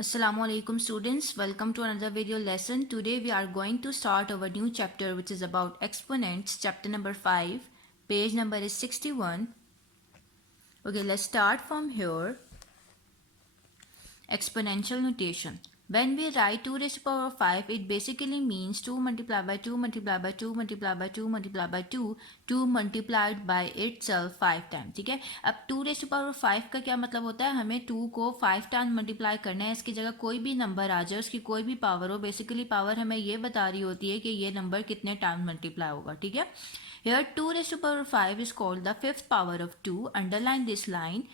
Assalamu alaikum students, welcome to another video lesson. Today we are going to start our new chapter which is about exponents, chapter number 5, page number is 61. Okay, let's start from here. Exponential notation. When we write 2 raised to the power of 5, it basically means 2 multiplied by 2 multiplied by 2 multiplied by 2 multiplied by 2, 2 multiplied by itself 5 time. ठीक है, अब 2 raised to the power of 5 का क्या मतलब होता है, हमें 2 को 5 टाइम मल्टीप्लाई करना है. इसकी जगह कोई भी नंबर आ जाए, उसकी कोई भी पावर हो, बेसिकली पावर हमें ये बता रही होती है कि ये नंबर कितने टाइम मल्टीप्लाई होगा. ठीक है, here 2 raised to the power of 5 is called the fifth power of 2. Underline this line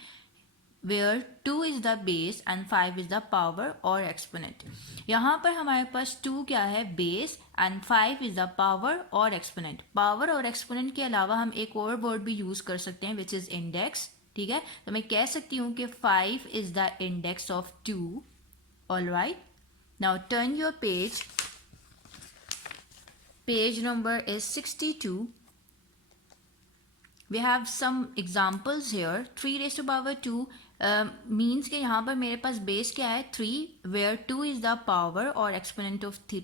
where 2 is the base and 5 is the power or exponent. यहाँ पर हमारे पास 2 क्या है, base, and 5 is the power or exponent. Power और exponent के अलावा हम एक और वर्ड भी यूज कर सकते हैं विच इज इंडेक्स. ठीक है, तो मैं कह सकती हूँ कि 5 is the index of 2. Alright, now turn your page. Page number is 62. We have some examples here. 3 raised to the power 2 means कि यहाँ पर मेरे पास बेस क्या है, 3, where 2 is the power और exponent of 3.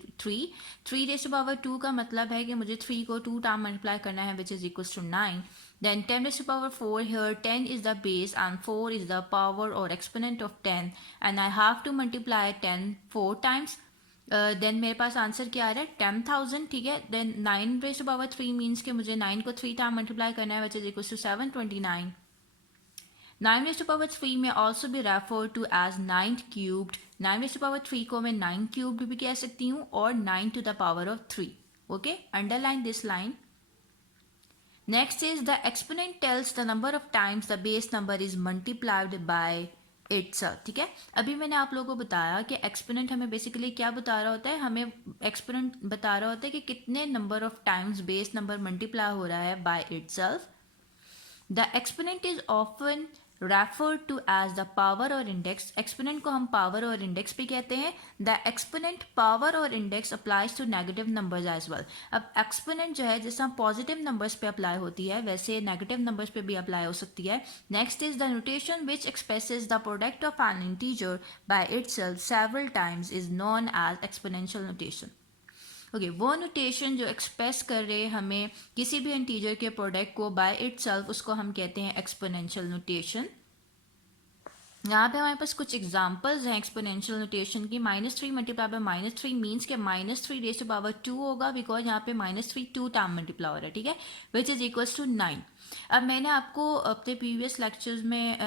3 raised to the power 2 का मतलब है कि मुझे 3 को 2 टाइम मल्टीप्लाई करना है which is equals to 9. Then 10 raised to the power 4, here 10 is the base and 4 is the power or exponent of 10 and I have to multiply 10 4 times. Then मेरे पास answer क्या आ रहा है, 10,000. ठीक है, then 9 raise to power 3 means कि मुझे 9 को 3 time multiply करना है which is equal to 729. 9 raise to power 3 में ऑल्सो भी refer to as 9 cubed. 9 raise to power 3 को मैं 9 क्यूब्ड भी कह सकती हूँ और 9 to the power of 3. Okay, underline this line. Next is the exponent tells the number of times the base number is multiplied by itself. ठीक है, अभी मैंने आप लोगों को बताया कि एक्सपोनेंट हमें बेसिकली क्या बता रहा होता है, हमें एक्सपोनेंट बता रहा होता है कि कितने number of times base number multiply हो रहा है by itself. The exponent is often refer to as the power और इंडेक्स. एक्सपोनेंट को हम पावर और इंडेक्स भी कहते हैं. द एक्सपोनेंट पावर और index applies to negative numbers as well. अब एक्सपोनेंट जो है जैसा पॉजिटिव नंबर्स पे अप्लाई होती है वैसे नेगेटिव नंबर्स पे भी अप्लाई हो सकती है. Next is the notation which expresses the product of an integer by itself several times is known as exponential notation. Okay, वो नोटेशन जो एक्सप्रेस कर रहे हमें किसी भी इंटीजर के प्रोडक्ट को बाय इटसेल्फ उसको हम कहते हैं एक्सपोनेंशियल नोटेशन. यहाँ पे हमारे पास कुछ एग्जांपल्स हैं एक्सपोनेंशियल नोटेशन की. -3 मल्टीप्लाई बाय -3 मीन्स के -3 रेज़ टू पावर 2 होगा बिकॉज यहाँ पे -3 2 टाइम मल्टीप्लाई हो रहा है. ठीक है, विच इज इक्वल्स टू 9. अब मैंने आपको अपने प्रीवियस लेक्चर्स में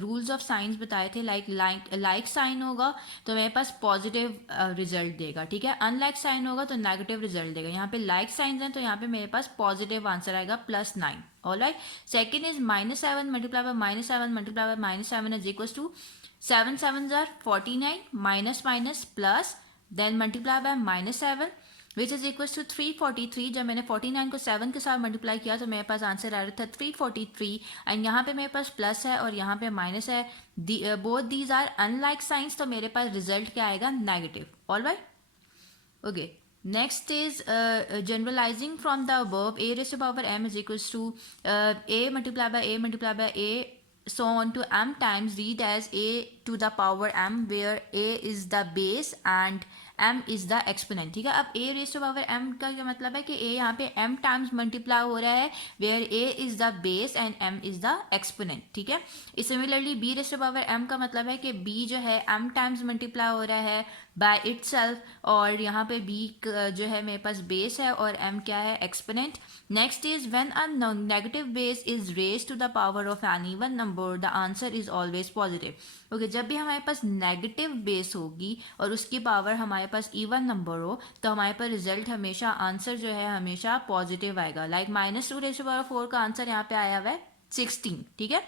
रूल्स ऑफ साइंस बताए थे. लाइक साइन होगा तो मेरे पास पॉजिटिव रिजल्ट देगा. ठीक है, अनलाइक साइन होगा तो नेगेटिव रिजल्ट देगा. यहाँ पे लाइक साइंस हैं तो यहाँ पे मेरे पास पॉजिटिव आंसर आएगा +9. Alright, second is -7 multiply by -7 multiply by -7 is equals to 7 7s are 49 minus minus plus then multiply by -7 which is equals to 343. जब मैंने 49 को 7 के साथ मल्टीप्लाई किया तो मेरे पास आंसर आ रहा था 343 एंड यहाँ पे मेरे पास प्लस है और यहाँ पे माइनस है. Both these are unlike signs तो मेरे पास रिजल्ट क्या आएगा, negative. Alright, okay. Next is generalizing from the above. A raised to the power m is equals to a multiplied by a multiplied by a so on to m times. Read as a to the power m where a is the base and m is the exponent. ठीक है, अब a raised to the power m का क्या मतलब है कि a यहाँ पे m टाइम्स मल्टीप्लाई हो रहा है where a is the base and m is the exponent. ठीक है, similarly b raised to the power m का मतलब है कि b जो है m टाइम्स मल्टीप्लाई हो रहा है बाय इटसेल्फ और यहाँ पे b जो है मेरे पास बेस है और m क्या है, exponent. Next is when a negative base is raised to the power of an even number the answer is always positive. Okay, जब भी हमारे पास नेगेटिव बेस होगी और उसकी पावर हमारे पास इवन नंबर हो तो हमारे पास रिजल्ट हमेशा आंसर जो है हमेशा पॉजिटिव आएगा. लाइक -2 रेज़ टू पावर 4 का आंसर यहाँ पे आया हुआ है 16. ठीक है,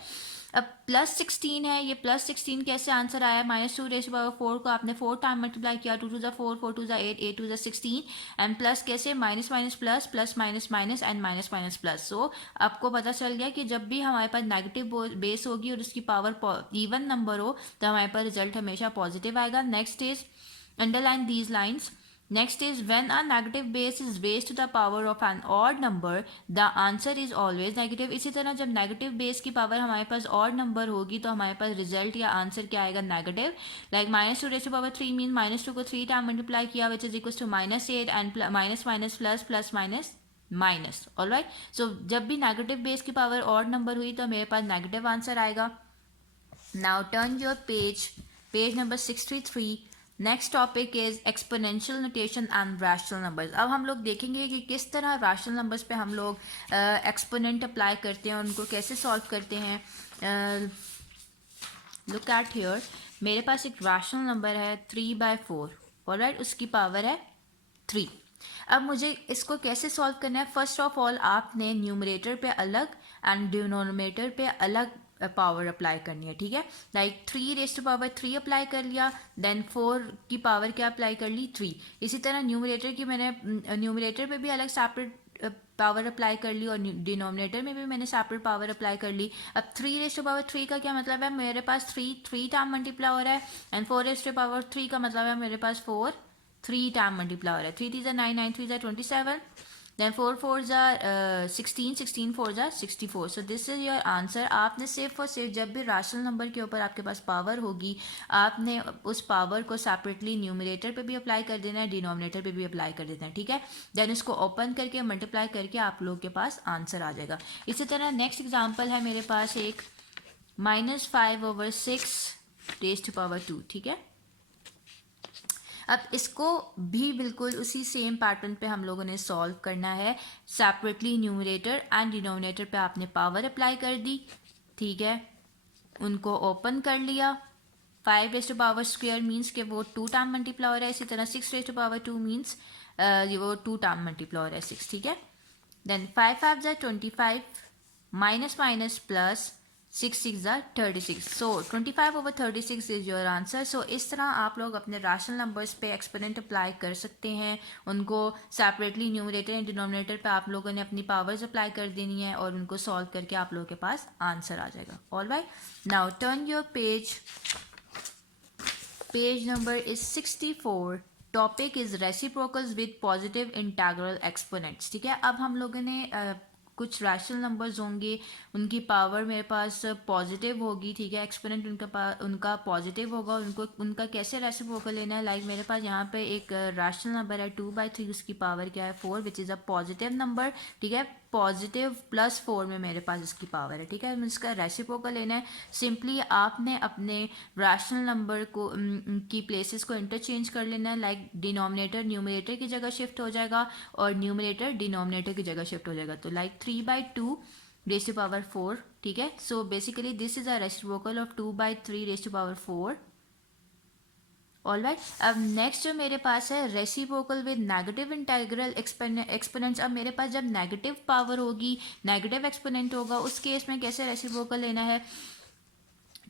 अब +16 है, ये +16 कैसे आंसर आया, -2 रेज़ टू पावर 4 को आपने 4 टाइम मल्टीप्लाई किया, 2 2 ज़ा 4 4 2 ज़ा 8 8 2 ज़ा 16 एंड प्लस कैसे minus minus plus plus minus minus and minus minus plus. So आपको पता चल गया कि जब भी हमारे पास नेगेटिव बेस होगी और उसकी पावर इवन नंबर हो तो हमारे पास रिजल्ट हमेशा पॉजिटिव आएगा. Next is underline these lines. Next is when a negative base is raised to the power of an odd number the answer is always negative. इसी तरह जब नेगेटिव बेस की पावर हमारे पास ऑड नंबर होगी तो हमारे पास रिजल्ट या आंसर क्या आएगा, negative. Like -2 raise to power 3 mean -2 को 3 टाइम मल्टीप्लाई किया which is equal to -8 and minus minus plus plus minus minus. Alright, so जब भी नेगेटिव बेस की पावर ऑड नंबर हुई तो मेरे पास नेगेटिव आंसर आएगा। Now turn your page number 63। Next topic is exponential notation and rational numbers. अब हम लोग देखेंगे कि किस तरह रैशनल नंबर्स पे हम लोग एक्सपोनेंट अप्लाई करते हैं और उनको कैसे सॉल्व करते हैं। लुक एट हियर, मेरे पास एक रैशनल नंबर है 3/4, ऑलराइट, उसकी पावर है 3। अब मुझे इसको कैसे सॉल्व करना है, फर्स्ट ऑफ ऑल आपने न्यूमरेटर पे अलग एंड डिनोमिनेटर पे अलग पावर अप्लाई करनी है, ठीक है। Like 3 raise to power 3 apply कर लिया, देन 4 की पावर क्या अप्लाई कर ली, 3। इसी तरह न्यूमरेटर की मैंने न्यूमरेटर पे भी अलग सेपरेट पावर अप्लाई कर ली और डिनोमिनेटर में भी मैंने सेपरेट पावर अप्लाई कर ली। अब 3 रेज़ टू पावर 3 का क्या मतलब है, मेरे पास 3 टाइम मल्टीप्लाई हो रहा है एंड 4 रेज़ टू पावर 3 का मतलब है मेरे पास 4 3 टाइम मल्टीप्लाई हो रहा है। 3 3 9 9 3 27, then 4 4 16 16 4 64। So this is your answer. आपने सिर्फ और सिर्फ जब भी रैशनल नंबर के ऊपर आपके पास पावर होगी आपने उस पावर को सेपरेटली न्यूमरेटर पे भी अप्लाई कर देना है, डिनोमिनेटर पे भी अप्लाई कर देना है, ठीक है। देन इसको ओपन करके मल्टीप्लाई करके आप लोग के पास आंसर आ जाएगा। इसी तरह नेक्स्ट एग्जाम्पल है मेरे पास एक -5/6 रेज़ टू पावर 2, ठीक है। अब इसको भी बिल्कुल उसी सेम पैटर्न पे हम लोगों ने सॉल्व करना है। सेपरेटली न्यूमरेटर एंड डिनोमिनेटर पे आपने पावर अप्लाई कर दी, ठीक है, उनको ओपन कर लिया। 5 raise to power square means के वो 2 टाइम मल्टीप्लाई हो रहा है। इसी तरह 6 रेज़ टू पावर 2 मीन्स वो 2 टाइम मल्टीप्लाई हो रहा है 6, ठीक है। Then 5 5 25 minus minus plus 6 6 36। So 25/36 is your answer. So इस तरह आप लोग अपने रैशनल नंबर्स पे एक्सपोनेंट अप्लाई कर सकते हैं। उनको सेपरेटली न्यूमरेटर एंड डिनोमिनेटर पे आप लोगों ने अपनी पावर्स अप्लाई कर देनी है और उनको सॉल्व करके आप लोगों के पास आंसर आ जाएगा। Alright, now turn your page number is 64। Topic is reciprocals with positive integral exponents, ठीक है। अब हम लोगों ने कुछ रैशनल नंबर्स होंगे, उनकी पावर मेरे पास पॉजिटिव होगी, ठीक है, एक्सपोनेंट उनका पॉजिटिव होगा, उनका कैसे रेसिप्रोकल लेना है। लाइक मेरे पास यहाँ पे एक रैशनल नंबर है 2/3, उसकी पावर क्या है 4 which is a positive number, ठीक है। पॉजिटिव +4 में मेरे पास इसकी पावर है, ठीक है। इसका रेसिप्रोकल लेना है, सिंपली आपने अपने रैशनल नंबर को की प्लेसेस को इंटरचेंज कर लेना है। लाइक डिनोमिनेटर न्यूमरेटर की जगह शिफ्ट हो जाएगा और न्यूमरेटर डिनोमिनेटर की जगह शिफ्ट हो जाएगा। तो लाइक 3/2 रेज़ टू पावर 4, ठीक है। So basically this is a reciprocal of 2/3 raise to power 4। Alright, अब नेक्स्ट जो मेरे पास है reciprocal with negative integral exponents. अब मेरे पास जब नेगेटिव पावर होगी, नेगेटिव एक्सपोनेंट होगा, उस केस में कैसे रेसिप्रोकल लेना है,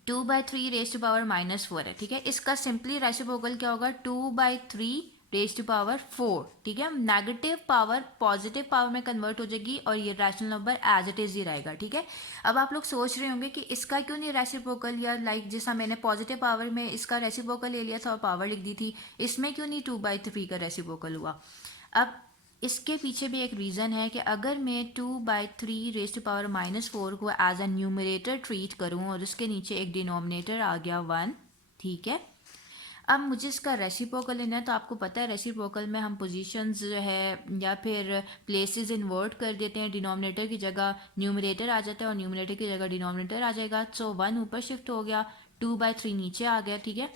2/3 रेज़ टू पावर -4 है, ठीक है। इसका सिंपली रेसिप्रोकल क्या होगा, 2/3 रेज़ टू पावर 4, ठीक है। नेगेटिव पावर पॉजिटिव पावर में कन्वर्ट हो जाएगी और ये rational number as it is ही रहेगा, ठीक है। अब आप लोग सोच रहे होंगे कि इसका क्यों नहीं रेसिप्रोकल, या लाइक जैसा मैंने पॉजिटिव पावर में इसका रेसिप्रोकल ले लिया था और पावर लिख दी थी, इसमें क्यों नहीं 2/3 का रेसिप्रोकल हुआ। अब इसके पीछे भी एक रीज़न है कि अगर मैं 2/3 रेज़ टू पावर -4 को एज अ न्यूमरेटर ट्रीट करूँ और उसके नीचे एक डिनोमिनेटर आ गया 1, ठीक है। अब मुझे इसका रेसिप्रोकल लेना है, तो आपको पता है रेसिप्रोकल में हम पोजीशंस जो है या फिर प्लेसेस इन्वर्ट कर देते हैं। डिनोमिनेटर की जगह न्यूमरेटर आ जाता है और न्यूमरेटर की जगह डिनोमिनेटर आ जाएगा। सो 1 ऊपर शिफ्ट हो गया, 2/3 नीचे आ गया, ठीक है।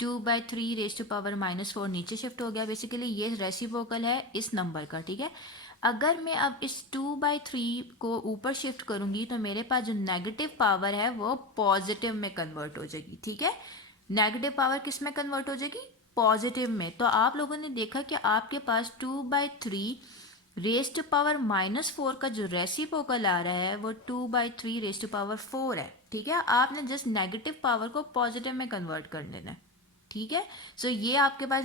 2/3 रेज़ टू पावर -4 नीचे शिफ्ट हो गया। बेसिकली ये रेसिप्रोकल है इस नंबर का, ठीक है। अगर मैं अब इस 2/3 को ऊपर शिफ्ट करूंगी तो मेरे पास जो नेगेटिव पावर है वो पॉजिटिव में कन्वर्ट हो जाएगी, ठीक है। नेगेटिव पावर किस में कन्वर्ट हो जाएगी, पॉजिटिव में। तो आप लोगों ने देखा कि आपके पास 2/3 रेज़ टू पावर -4 का जो रेसिप्रोकल आ रहा है वो 2/3 रेज़ टू पावर 4 है, ठीक है। आपने जस्ट नेगेटिव पावर को पॉजिटिव में कन्वर्ट कर देना है। ठीक है। सो ये आपके पास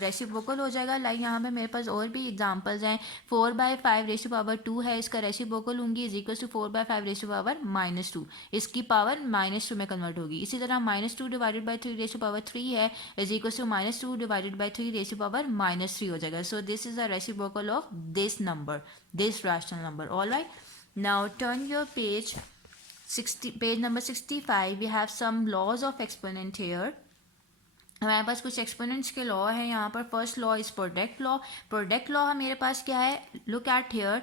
रेसिप्रोकल हो जाएगा। लाइक यहाँ पे मेरे पास और भी एग्जांपल्स हैं। 4/5 है, इसका रेसिप्रोकल लूँगी इज इक्वल टू 4/5 इसकी पावर -2 में कन्वर्ट होगी। इसी तरह -2 डिवाइडेड बाई 3 है is equal to -2 divided by 3 हो जाएगा। So this is the reciprocal of this number, this rational number. Alright, now turn your page 60, page number 65। We have some laws of exponent here. हमारे पास कुछ exponents के law है यहाँ पर। First law is product law. Product law मेरे पास क्या है, look at here,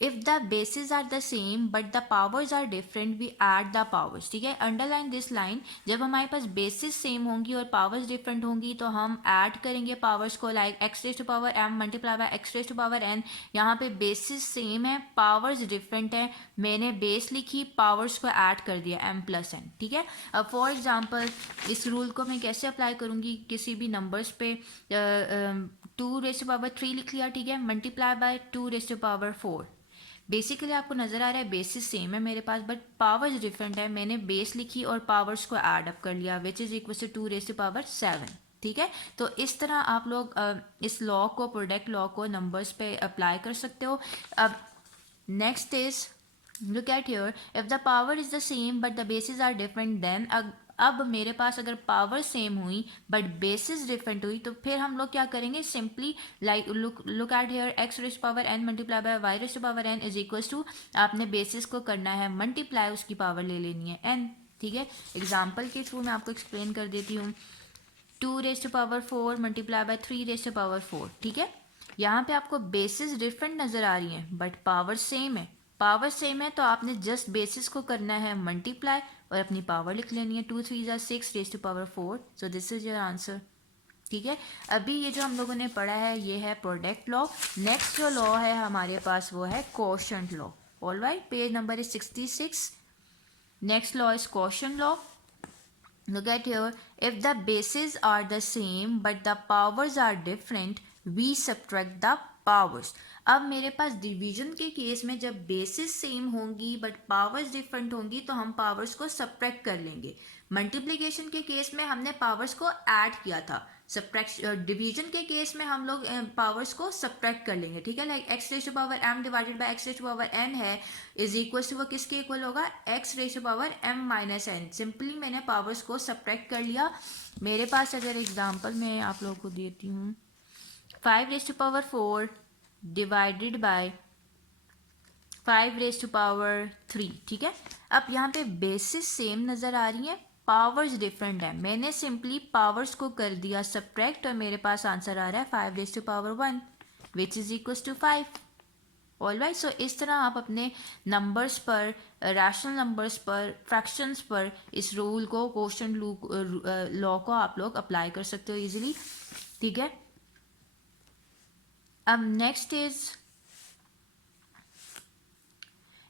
if the bases are the same but the powers are different we add the powers. ठीक है, अंडरलाइन दिस लाइन। जब हमारे पास बेसिस सेम होंगी और पावर्स डिफरेंट होंगी तो हम ऐड करेंगे पावर्स को, like x raise to power m multiply by x raise to power n। यहाँ पे बेसिस सेम है, पावर्स डिफरेंट है, मैंने बेस लिखी, पावर्स को ऐड कर दिया m प्लस n। ठीक है, अब फॉर एग्जाम्पल इस रूल को मैं कैसे अप्लाई करूँगी, किसी भी नंबर्स पे 2⁻³ लिख लिया, ठीक है, मल्टीप्लाई बाय 2⁻⁴। बेसिकली आपको नज़र आ रहा है बेसिस सेम है मेरे पास बट पावर्स डिफरेंट है, मैंने बेस लिखी और पावर्स को ऐड अप कर लिया, विच इज़ इक्वल टू 2⁻⁷। ठीक है, तो इस तरह आप लोग इस लॉ को, प्रोडक्ट लॉ को नंबर्स पे अप्लाई कर सकते हो। अब next is look at here, if the power is the same but the bases are different then, अब मेरे पास अगर पावर सेम हुई बट बेसिस डिफरेंट हुई तो फिर हम लोग क्या करेंगे, simply like look at here, x raise to power n multiply by y raise to power n is equal to, आपने बेसिस को करना है मल्टीप्लाई, उसकी पावर ले लेनी है n। ठीक है, एग्जाम्पल के थ्रू मैं आपको एक्सप्लेन कर देती हूँ। 2⁻⁴ मल्टीप्लाई बाय 3⁻⁴। ठीक है, यहाँ पे आपको बेसिस डिफरेंट नज़र आ रही हैं बट पावर सेम है। पावर सेम है तो आपने जस्ट बेसिस को करना है मल्टीप्लाई और अपनी पावर लिख लेनी है। 2 3 6⁻⁴। सो दिस इज योर आंसर। ठीक है, अभी ये जो हम लोगों ने पढ़ा है ये है प्रोडक्ट लॉ। नेक्स्ट जो लॉ है हमारे पास वो है quotient law. Alright, page number is 66। Next law is quotient law. Look at here, if the bases are the same but the powers are different, we subtract the powers. अब मेरे पास division के case में जब basis same होंगी but powers different होंगी तो हम powers को सब्ट्रैक्ट कर लेंगे। मल्टीप्लिकेशन के केस में हमने पावर्स को ऐड किया था, डिवीजन के केस में हम लोग पावर्स को सब्ट्रैक्ट कर लेंगे। ठीक है, like x raise to power m divided by x raise to power n है इज इक्वल टू, वो किसके इक्वल होगा, x raise to power m minus n। Simply मैंने पावर्स को सब्ट्रैक्ट कर लिया। मेरे पास अगर एग्जांपल मैं आप लोगों को देती हूँ, 5⁻⁴ डिवाइडेड बाय 5⁻3। ठीक है, अब यहाँ पे बेसिस सेम नज़र आ रही है, पावर्स डिफरेंट है, मैंने सिंपली पावर्स को कर दिया सब्ट्रैक्ट और मेरे पास आंसर आ रहा है 5⁻1 which is equal to 5। Alright, so इस तरह आप अपने नंबर्स पर, रैशनल नंबर्स पर, फ्रैक्शंस पर इस रूल को, क्वोशंट लॉ को आप लोग अप्लाई कर सकते हो इजीली। ठीक है, अब next is,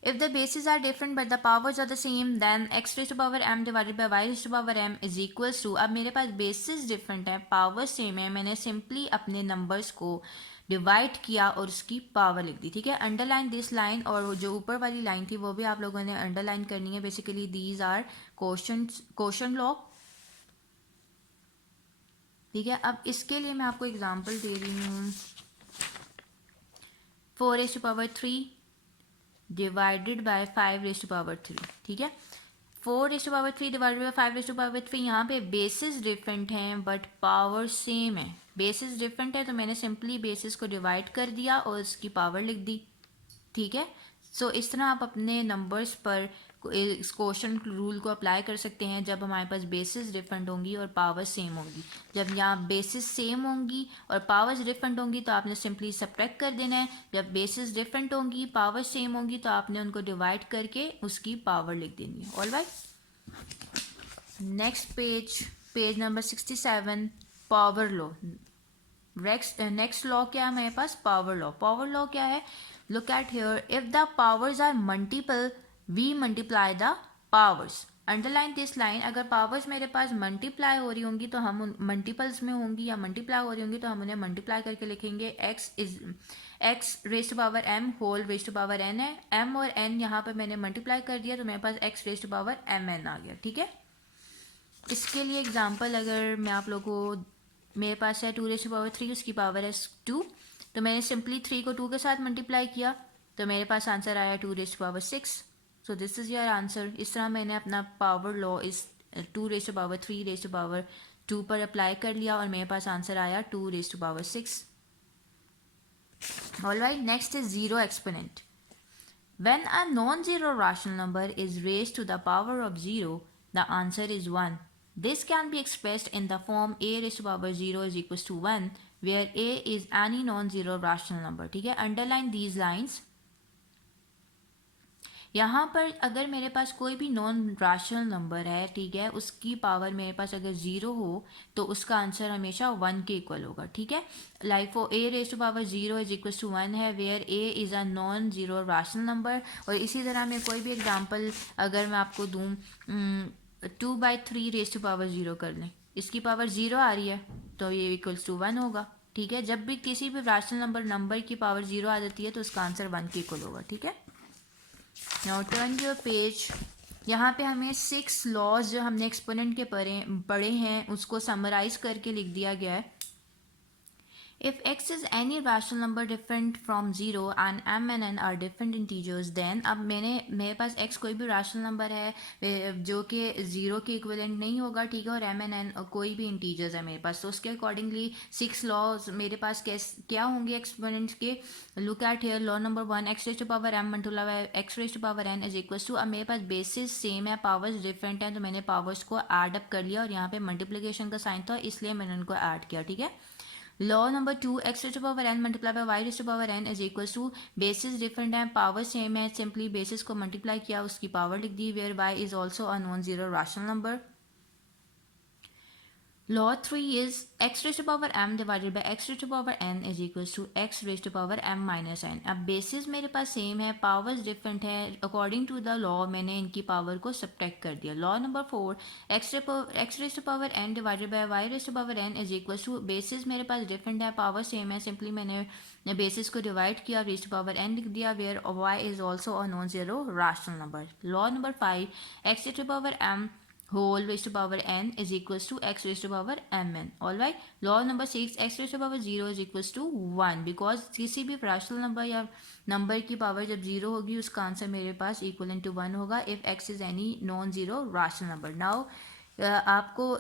if the bases are different but the powers are the same then x raised to power m divided by y raised to power m is equals to, अब मेरे पास basis different है, power same है, मैंने simply अपने numbers को divide किया और उसकी पावर लिख दी। ठीक है, अंडरलाइन दिस लाइन, और वो जो ऊपर वाली लाइन थी वो भी आप लोगों ने अंडरलाइन करनी है। Basically these are quotient law. ठीक है, अब इसके लिए मैं आपको एग्जांपल दे रही हूँ। 4⁻³ डिवाइडेड बाय 5⁻3। ठीक है, 4⁻3 डिवाइडेड बाय 5⁻3, यहाँ पे बेसिस डिफरेंट हैं बट पावर सेम है। बेसिस डिफरेंट है तो मैंने सिंपली बेसिस को डिवाइड कर दिया और उसकी पावर लिख दी। ठीक है, सो इस तरह आप अपने नंबर्स पर इस क्वोशंट रूल को अप्लाई कर सकते हैं जब हमारे पास बेसिस डिफरेंट होंगी और पावर सेम होंगी। जब यहाँ बेसिस सेम होंगी और पावर्स डिफरेंट होंगी तो आपने सिंपली सब्ट्रैक्ट कर देना है। जब बेसिस डिफरेंट होंगी, पावर सेम होंगी तो आपने उनको डिवाइड करके उसकी पावर लिख देनी है। Alright, next page, page number 67, power law. Next law क्या है हमारे पास, पावर लॉ। पावर लॉ क्या है, look at here, if the powers are multiple we multiply the powers. Underline this line, अगर पावर्स मेरे पास मल्टीप्लाई हो रही होंगी तो हम उन मल्टीपल्स में होंगी या मल्टीप्लाई हो रही होंगी तो हम उन्हें मल्टीप्लाई करके लिखेंगे। x raise to power m whole raise to power n है, m और n यहाँ पर मैंने मल्टीप्लाई कर दिया तो मेरे पास x raise to power mn आ गया। ठीक है, इसके लिए एग्जांपल अगर मैं आप लोगों को, मेरे पास है 2⁻3, उसकी पावर है 2, तो मैंने सिंपली 3 को 2 के साथ मल्टीप्लाई किया तो मेरे पास आंसर आया 2⁻6। सो दिस इज़ योर आंसर। इस तरह मैंने अपना पावर लॉ इस 2⁻3⁻2 पर अप्लाई कर लिया और मेरे पास आंसर आया 2⁻6। Alright, next is zero exponent. When a non-zero rational number is raised to the power of 0, the answer is 1. This can be expressed in the form a raised to the power 0 is equals to 1, where a is any non-zero rational number. ठीक है, underline these lines. यहाँ पर अगर मेरे पास कोई भी non rational number है, ठीक है, उसकी पावर मेरे पास अगर 0 हो तो उसका आंसर हमेशा 1 के इक्वल होगा। ठीक है, like for a raise to power 0 is equal to 1 है, where a is a non zero rational number. और इसी तरह मैं कोई भी एग्जांपल अगर मैं आपको दूँ, 2/3 रेज टू पावर 0 कर लें, इसकी पावर 0 आ रही है तो ये इक्वल्स टू 1 होगा। ठीक है, जब भी किसी भी राशनल नंबर की पावर 0 आ जाती है तो उसका आंसर 1 के इक्वल होगा। ठीक है, नाउ टर्न योर पेज। यहाँ पे हमें 6 लॉज जो हमने एक्सपोनेंट के पढ़े हैं उसको समराइज करके लिख दिया गया है। If x is any rational number different from 0 and m and n are different integers, then अब मेरे पास x कोई भी rational number है जो कि 0 के इक्विवेलेंट नहीं होगा, ठीक है, और m and n कोई भी इंटीजर्स है मेरे पास, तो उसके अकॉर्डिंगली 6 लॉज मेरे पास क्या होंगे एक्सपोनेंट्स के। Look at here, law number 1, x raise to power m multiply x raise to power n is equal to, अब मेरे पास बेसिस सेम है, पावर्स डिफरेंट हैं, तो मैंने पावर्स को ऐड अप कर लिया और यहाँ पे मल्टीप्लिकेशन का साइन था इसलिए मैंने उनको ऐड किया। ठीक है, law number 2, x raise to power n multiply by y raise to power n is equal to, basis different है, पावर सेम है, सिंपली बेसिस को मल्टीप्लाई किया, उसकी पावर लिख दी, where y is also a non zero rational number. Law 3 is x raised to power m divided by x raised to power n is equals to x raised to power m minus n। अब bases मेरे पास same है, powers different है, according to the law मैंने इनकी power को subtract कर दिया। Law number 4, x raise to power n divided by y raise to power n is equals to, bases मेरे पास डिफरेंट है, पावर सेम है, सिंपली मैंने बेसिस को डिवाइड किया, रेज टू पावर n लिख दिया, where y is also a non zero rational number. Law number 5, x raise to power m whole raised to power n is equals to x raised to power mn। Alright, law number 6, x raised to power 0 is equals to 1, because किसी भी fractional number या number की power जब 0 होगी उसका answer मेरे पास equivalent to 1 होगा if x is any non zero rational number. Now आपको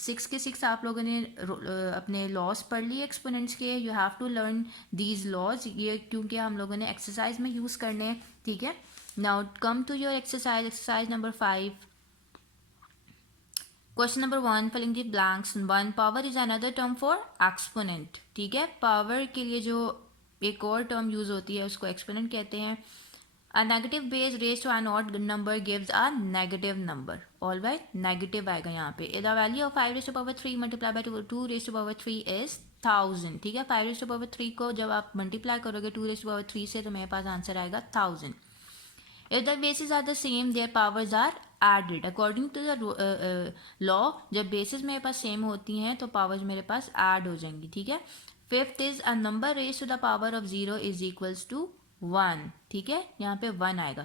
6 के 6 आप लोगों ने अपने लॉज पढ़ लिए एक्सपोनेंट्स के, you have to learn these laws, ये क्योंकि हम लोगों ने एक्सरसाइज में यूज़ करने हैं। ठीक है, now come to your exercise number 5। Question number 1, filling the blanks. 1, power is another term for exponent. ठीक है, पावर के लिए जो एक और टर्म यूज होती है उसको एक्सपोनेंट कहते हैं। A negative base raise to an odd number gives a negative number. Alright, negative आएगा यहाँ पे। The value of 5 raise to power 3 multiply by 2 raise to power 3 is 1000। ठीक है, 5 रेज टू पावर 3 को जब आप मल्टीप्लाई करोगे 2 रेज टू पावर 3 से तो मेरे पास आंसर आएगा 1000। If the bases are the same, their powers are added. According to the law, जब bases मेरे पास सेम होती हैं तो powers मेरे पास add हो जाएंगी। ठीक है, fifth is a number raise to the power of 0 is equals to 1। ठीक है, यहाँ पे 1 आएगा।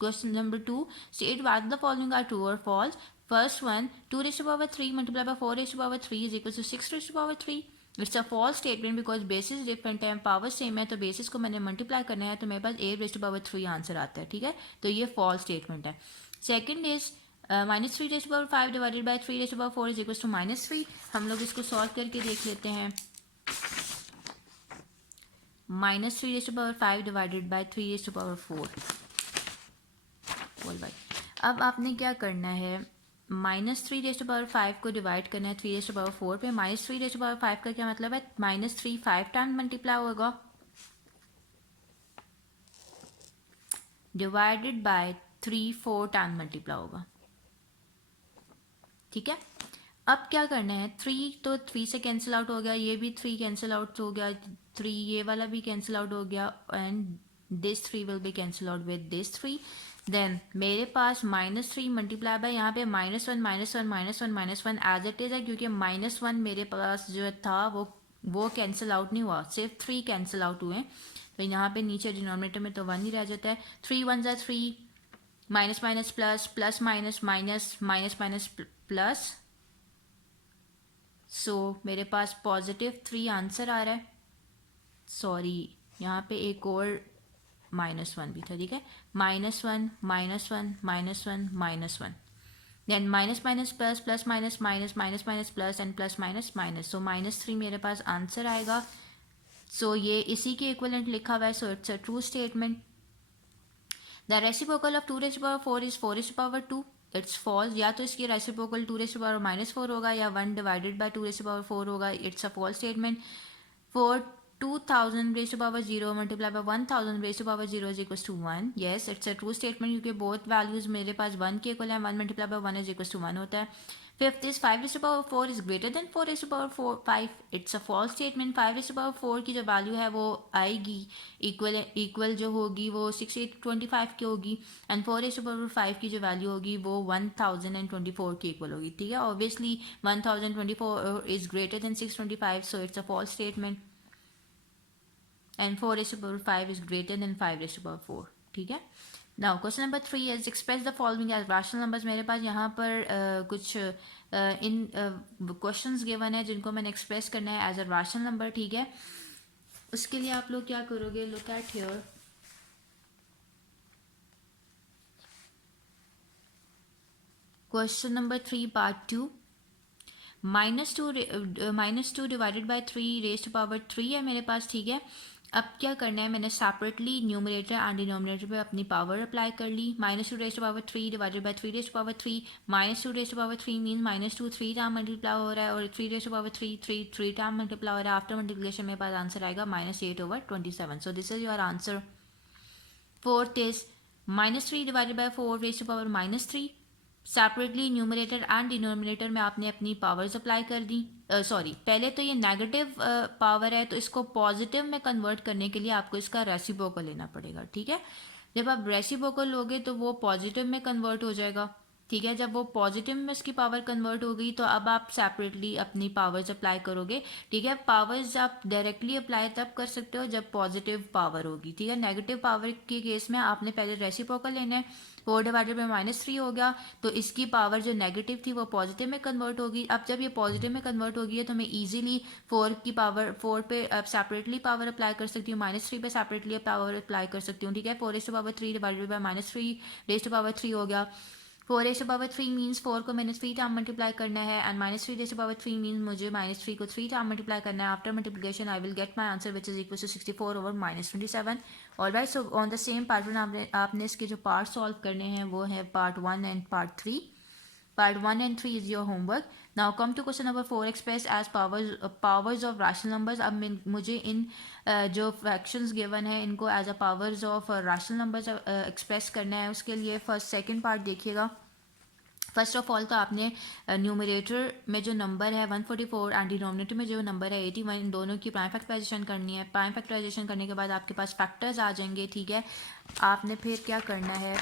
Question number 2, state whether the following are true और false. First one, 2 raise to power 3 multiply by 4 raise to power 3 is equal to 6 raise to power 3। It's a false statement because basis different है, power same है, तो basis को मैंने multiply करना है तो मेरे पास 8 रेज टू पावर 3 आंसर आता है। ठीक है, तो ये फॉल्स स्टेटमेंट है। Second is -3 raise to power 5 divided by 3 raise to power 4 is equal to -3। हम लोग इसको सॉल्व करके देख लेते हैं। -3 raise to power 5 divided by 3 raise to power 4। बोल भाई, अब आपने क्या करना है, -3 रेज टू पावर 5 को डिवाइड करना है 3 रेज टू पावर 4 पे। -3 रेज टू पावर 5 का क्या मतलब है, -3 5 टाइम मल्टीप्लाई होगा डिवाइडेड बाय 3 4 टाइम मल्टीप्लाई होगा। ठीक है, अब क्या करना है, 3 तो 3 से कैंसिल आउट हो गया, ये भी 3 कैंसिल आउट हो गया, 3 ये वाला भी कैंसिल आउट हो गया, and this 3 will be cancel out with this 3। Then मेरे पास -3 मल्टीप्लाई बाय यहाँ पे -1 -1 -1 -1 एज इट इज है, क्योंकि -1 मेरे पास जो था वो कैंसिल आउट नहीं हुआ, सिर्फ 3 कैंसिल आउट हुए। तो यहाँ पे नीचे डिनोमिनेटर में तो 1 ही रह जाता है। 3 1 ज़ा 3, minus minus plus, plus minus minus, minus minus plus, so मेरे पास +3 आंसर आ रहा है. सॉरी, यहाँ पे एक और -1 भी था. ठीक है, -1 -1 -1 -1, then minus minus plus, plus minus minus, minus minus plus and plus minus minus. So -3 मेरे पास आंसर आएगा. सो ये इसी के इक्विवेलेंट लिखा हुआ है. So it's a true statement. The reciprocal of 2⁴ is 4⁴ it's false. या तो इसकी रेसिप्रोकल 2⁻⁻⁴ होगा या 1 डिवाइडेड बाई 2⁴ होगा. It's a false statement. For 2000 raised to power 0 multiplied by 1000 raised to power 0 is equals to 1. Yes, it's a true statement क्योंकि both values मेरे पास 1 के equal है. 1 multiplied by 1 is equals to 1 होता है. Fifth is 5 raised to power 4 is greater than 4 raised to power 5. It's a false statement. 5 raised to power 4 की जो value है वो आएगी इक्वल जो होगी वो 625 की होगी. एंड 4 raised to power 5 की जो वैल्यू होगी वो 1024 की इक्वल होगी. ठीक है, obviously 1024 is greater than 625, so it's a false statement. And 4⁵ is greater than 5⁴. ठीक है. Now question number 3 is express the following as rational numbers. मेरे पास यहाँ पर कुछ इन क्वेश्चंस गिवन है जिनको मैंने एक्सप्रेस करना है एज अ rational नंबर. ठीक है, उसके लिए आप लोग क्या करोगे, look at here. Question number 3 part 2. -2 divided by 3 raise to power 3 है मेरे पास. ठीक है, अब क्या करना है, मैंने सेपरेटली न्यूमरेटर एंड डिनोमिनेटर पे अपनी पावर अप्लाई कर ली. -2 raise to power 3 divided by 3 raise to power 3. -2 raise to power 3 mean -2 3 time multiply हो रहा है और 3 raise to power 3 3 time multiply हो रहा है. आफ्टर मल्टीप्लिकेशन मेरे पास आंसर आएगा -8/27. So this is your answer. Fourth is -3 divided by 4 raise to power -3. Separately numerator and denominator में आपने अपनी पावर्स अप्लाई कर दी. सॉरी, पहले तो ये नेगेटिव पावर है तो इसको पॉजिटिव में कन्वर्ट करने के लिए आपको इसका रेसिप्रोकल लेना पड़ेगा. ठीक है, जब आप रेसिप्रोकल लोगे तो वो पॉजिटिव में कन्वर्ट हो जाएगा. ठीक है, जब वो पॉजिटिव में इसकी पावर कन्वर्ट हो गई तो अब आप सेपरेटली अपनी पावर्स अप्लाई करोगे. ठीक है, पावर्स आप डायरेक्टली अप्लाई तब कर सकते हो जब पॉजिटिव पावर होगी. ठीक है, नेगेटिव पावर के केस में आपने पहले रेसिप्रोकल लेना है. 4 डिवाइडेड बाई -3 हो गया तो इसकी पावर जो नेगेटिव थी वो पॉजिटिव में कन्वर्ट होगी. अब जब ये पॉजिटिव में कन्वर्ट होगी है तो मैं इजीली 4 पे सेपरेटली पावर अप्लाई कर सकती हूँ. -3 पे सेपरेटली पावर अप्लाई कर सकती हूँ. ठीक है, 4⁻3 divided by -3 raise to power 3 हो गया. 4⁻3 मीन्स 4 को मैंने 3 टाइम मल्टीप्लाई करना है एंड -3⁻3 मीन्स मुझे -3 को 3 टाइम मल्टीप्लाई करना है. After multiplication I will get my answer which is equal to 64/-27. Alright, so on the same pattern आपने इसके जो पार्ट सॉल्व करने हैं वो है part 1 and part 3. Part 1 and 3 is your homework. Now come to question number 4. Express as powers of rational numbers. अब मुझे इन जो फ्रैक्शंस गिवन है इनको as a powers of rational numbers express करना है. उसके लिए फर्स्ट सेकंड पार्ट देखिएगा. फर्स्ट ऑफ ऑल तो आपने न्यूमरेटर में जो नंबर है 144 एंड डिनोमिनेटर में जो नंबर है 81, दोनों की प्राइम फैक्टराइजेशन करनी है. प्राइम फैक्टराइजेशन करने के बाद आपके पास फैक्टर्स आ जाएंगे. ठीक है, आपने फिर क्या करना है,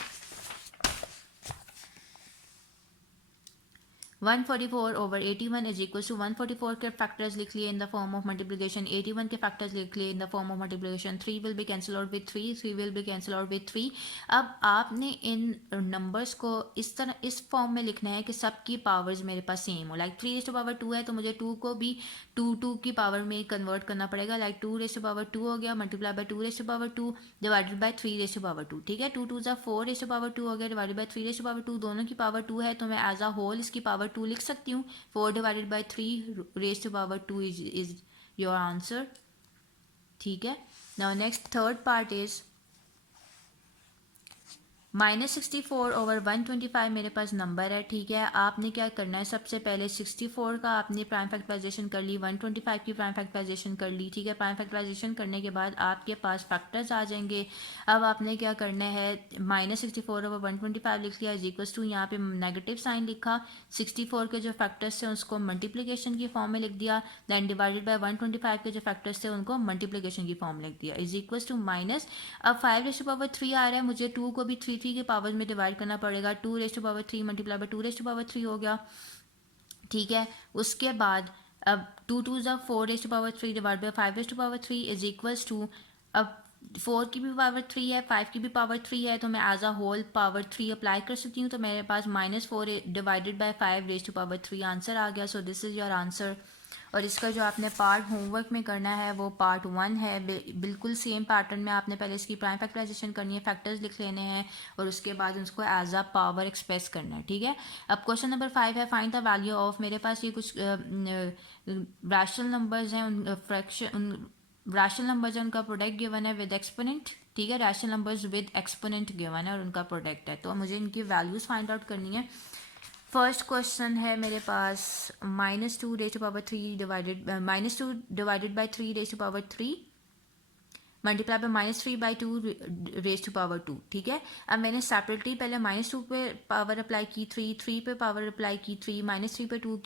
144/81 इज इक्वल टू 144 के फैक्टर्स लिख लिए इन द फॉर्म ऑफ मल्टीप्लिकेशन. 81 के फैक्टर्स लिख लिए इन the form of multiplication. 3 will be cancel out with 3 will be cancel out with 3. अब आपने इन नंबर्स को इस तरह इस फॉर्म में लिखना है कि सबकी पावर्स मेरे पास सेम हो. लाइक 3 रेज़ टू पावर 2 है तो मुझे 2 को भी 2 की पावर में कन्वर्ट करना पड़ेगा. लाइक 2 रेज़ टू पावर 2 हो गया multiply by 2 raise to power 2 divided by 3 raise to power 2. ठीक है, 2 2 ज़ा 4 रेज़ टू पावर 2 हो गया divided by 3 raise to power 2. दोनों की पावर 2 है तो मैं एज अ होल इसकी पावर 2 लिख सकती हूँ. 4 divided by 3 raise to power 2 is your answer. ठीक है, now next third part is -64/125 मेरे पास नंबर है. ठीक है, आपने क्या करना है, सबसे पहले 64 का आपने प्राइम फैक्टराइजेशन कर ली, 125 की प्राइम फैक्टराइजेशन कर ली. ठीक है, प्राइम फैक्टराइजेशन करने के बाद आपके पास फैक्टर्स आ जाएंगे. अब आपने क्या करना है, -64/125 लिख लिया इज इक्वल्स टू, यहाँ पे नेगेटिव साइन लिखा, 64 के जो फैक्टर्स थे उसको मल्टीप्लिकेशन की फॉर्म में लिख दिया, देन डिवाइडेड बाय 125 के जो फैक्टर्स थे उनको मल्टीप्लिकेशन की फॉर्म में लिख दिया इज इक्वल्स टू माइनस. अब 5 रेज़ टू पावर 3 आ रहा है, मुझे 2 को भी 3 के पावर में डिवाइड करना पड़ेगा. 2 raise to power 3 multiply by 2 raise to power 3 हो गया. ठीक है, उसके बाद अब 2 2 ज़ा 4 raise to power 3 divide by 5 raise to power 3 is equals to, अब 4 की भी पावर 3 है, 5 की भी पावर 3 है, तो मैं as a whole power 3 apply कर सकती हूँ। तो मेरे पास -4 divided by 5 raise to power 3 answer आ गया। So this is your answer. और इसका जो आपने पार्ट होमवर्क में करना है वो पार्ट 1 है। बिल्कुल सेम पैटर्न में आपने पहले इसकी प्राइम फैक्टराइजेशन करनी है, फैक्टर्स लिख लेने हैं और उसके बाद उसको एज अ पावर एक्सप्रेस करना है, ठीक है। अब क्वेश्चन नंबर 5 है, फाइंड द वैल्यू ऑफ। मेरे पास ये कुछ रैशनल नंबर्स हैं, उन फ्रैक्शन रैशनल नंबर्स है, उनका प्रोडक्ट गिवन है विद एक्सपोनेंट, ठीक है। Rational numbers with exponent given है और उनका प्रोडक्ट है, तो मुझे इनकी वैल्यूज फाइंड आउट करनी है। फर्स्ट क्वेश्चन है मेरे पास -2 raise to power 3 divided -2 divided by 3 raise to power 3 multiply by -3/2 raise to power 2, ठीक है। अब मैंने सेपरेटली पहले -2 पे पावर अप्लाई की, 3 पे पावर अप्लाई की, 3 -3 पे 2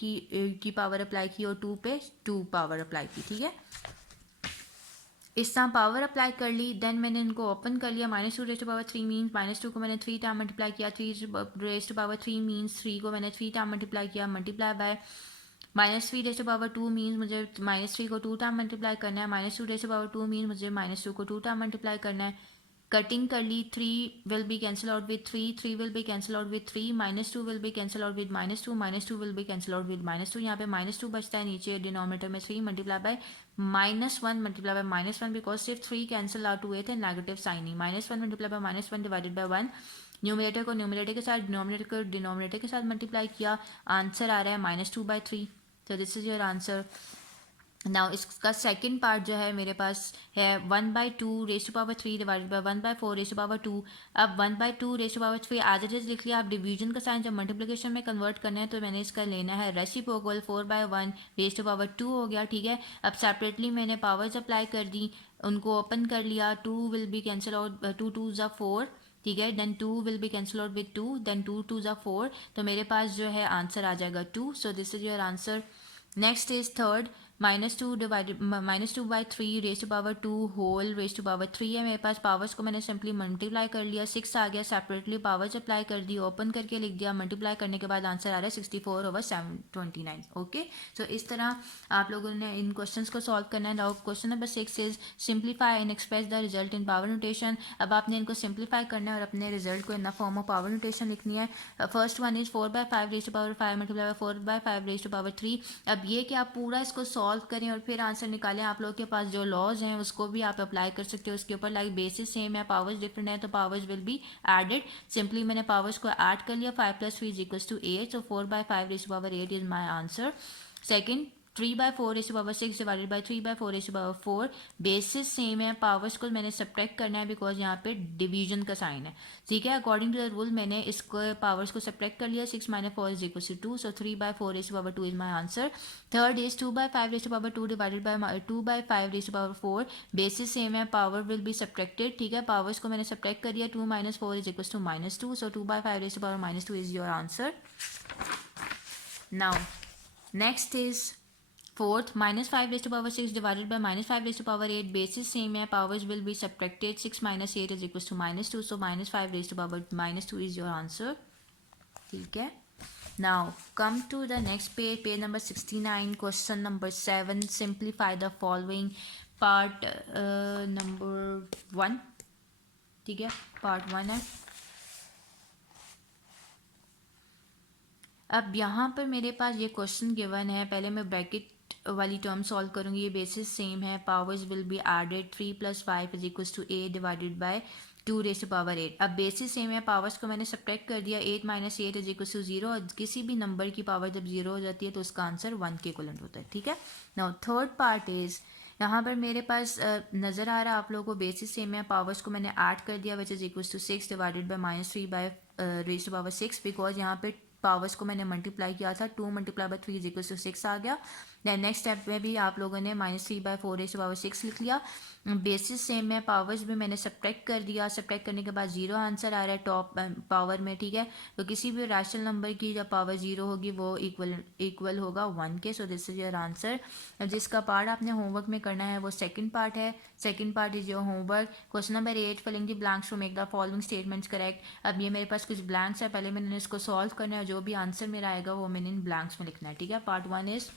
की पावर अप्लाई की और 2 पे 2 पावर अप्लाई की, ठीक है। इस तरह पावर अप्लाई कर ली, देन मैंने इनको ओपन कर लिया। -2 रेज़ टू पावर 3 मीन्स -2 को मैंने 3 टाइम मल्टीप्लाई किया, 3 रेज़ टू पावर 3 मीन्स 3 को मैंने 3 टाइम मल्टीप्लाई किया, multiply by -3 raise to power 2 means मुझे -3 को 2 टाइम मल्टीप्लाई करना है, -2 रेज़ टू पावर 2 मीन्स मुझे -2 को 2 टाइम मल्टीप्लाई करना है। कटिंग कर ली, 3 will be cancel out with 3, 3 will be cancel out with 3, -2 will be cancel out with -2, -2 will be cancel out with -2। यहाँ पे -2 बचता है, नीचे डिनोमिनेटर में 3 multiply by -1 multiply by -1, because सिर्फ 3 कैंसिल आउट हुए थे, नेगेटिव साइन ही। -1 multiply by -1 divided by 1, numerator को न्यूमरेटर के साथ, डिनोमिनेटर को डिनोमिनेटर के साथ मल्टीप्लाई किया, आंसर आ रहा है -2/3। तो this is your answer. Now इसका सेकंड पार्ट जो है मेरे पास है 1/2 raise to power 3 divided by 1/4 raise to power 2। अब 1/2 raise to power 3 as it is लिख लिया। आप डिवीजन का साइन जब मल्टीप्लिकेशन में कन्वर्ट करना है तो मैंने इसका लेना है रेसिप्रोकल, 4/1 रेज़ टू पावर 2 हो गया, ठीक है। अब सेपरेटली मैंने पावर्स अप्लाई कर दी, उनको ओपन कर लिया। 2 विल बी कैंसिल आउट, 2 2 ज़ा 4, ठीक है। Then 2 will be cancel out with 2, then 2 2 ज़ा 4, तो मेरे पास जो है आंसर आ जाएगा 2। So this is your answer. Next is third, -2 divided -2/3 raise to power 2 whole raise to power 3 है मेरे पास। पावर्स को मैंने सिंपली मल्टीप्लाई कर लिया, 6 आ गया, सेपरेटली पावर्स अप्लाई कर दी, ओपन करके लिख दिया, मल्टीप्लाई करने के बाद आंसर आ रहा है 64/729। ओके, सो इस तरह आप लोगों ने इन क्वेश्चंस को सॉल्व करना है। Now question number 6 is simplify and express the result in power notation. अब आपने इनको सिंप्लीफाई करना है और अपने रिजल्ट को in the form of power notation लिखनी है। First one is 4/5 raise to power 5 multiply by 4/5 raise to power 3। अब ये कि आप पूरा इसको सॉल्व करें और फिर आंसर निकालें, आप लोगों के पास जो लॉज हैं उसको भी आप अप्लाई कर सकते हो उसके ऊपर। लाइक बेसिस सेम है, पावर्स डिफरेंट है, तो powers will be added. Simply मैंने पावर्स को ऐड कर लिया, 5 + 3 = 8, so 4/5 raise to power 8 is my answer. Second, 3/4 raise to power 6 divided by 3/4 raise to power 4, basis same है, पावर्स को मैंने सब्ट्रैक्ट करना है बिकॉज यहाँ पे डिवीजन का साइन है, ठीक है। अकॉर्डिंग टू द रूल मैंने इसको पावर्स को सब्ट्रैक्ट कर लिया, 6 - 4 = 2, so 3/4 raise to power 2 is my answer. Third is 2/5 raise to power 2 divided by 2/5 raise to power 4, basis same है, पावर विल बी सब्ट्रैक्टेड, ठीक है। पावर्स को मैंने सब्ट्रैक्ट कर दिया, 2 - 4 = -2, so 2/5 raise to power -2 is your answer. Now next is fourth, -5 raise to power 6 divided by -5 raise to power 8, basis same है, powers will be subtracted, 6 - 8 = -2, so -5 raise to power -2 is your answer, ठीक है। Now come to the next page, page number 69, question number 7, simplify the following, part number 1, ठीक है, part 1 है। अब यहाँ पर मेरे पास ये क्वेश्चन गिवन है, पहले मैं ब्रैकेट वाली टर्म सॉल्व करूँगी। ये बेसिस सेम है, powers will be added, 3 + 5 = 8 divided by 2 raise to power 8। अब बेसिस सेम है, पावर्स को मैंने सब्ट्रैक्ट कर दिया, 8 - 8 = 0, और किसी भी नंबर की पावर जब 0 हो जाती है तो उसका आंसर 1 के इक्वलेंट होता है, ठीक है। नाउ थर्ड पार्ट इज़, यहाँ पर मेरे पास नज़र आ रहा है आप लोगों को, बेसिस सेम है, पावर्स को मैंने ऐड कर दिया which is = 6 divided by -3 raise to power 6, because यहाँ पे पावर्स को मैंने मल्टीप्लाई किया था, 2 × 3 = 6 आ गया। दैन नेक्स्ट स्टेप में भी आप लोगों ने -3/4 रेज़ टू पावर 6 लिख लिया। बेसिस सेम है, पावर्स भी मैंने सब्ट्रैक्ट कर दिया, सब्ट्रैक्ट करने के बाद 0 आंसर आ रहा है टॉप पावर में, ठीक है। तो किसी भी रैशनल नंबर की जब पावर 0 होगी वो इक्वल होगा 1 के, so this is your answer. जिसका पार्ट आपने होमवर्क में करना है वो सेकंड पार्ट है। Second part is your homework. Question number 8, filling the blanks to make the following statements correct. अब ये मेरे पास कुछ ब्लैंक्स है, पहले मैंने इसको सॉल्व करना है, जो भी आंसर मेरा आएगा वो मैंने इन ब्लैंक्स में लिखना है, ठीक है। Part 1 is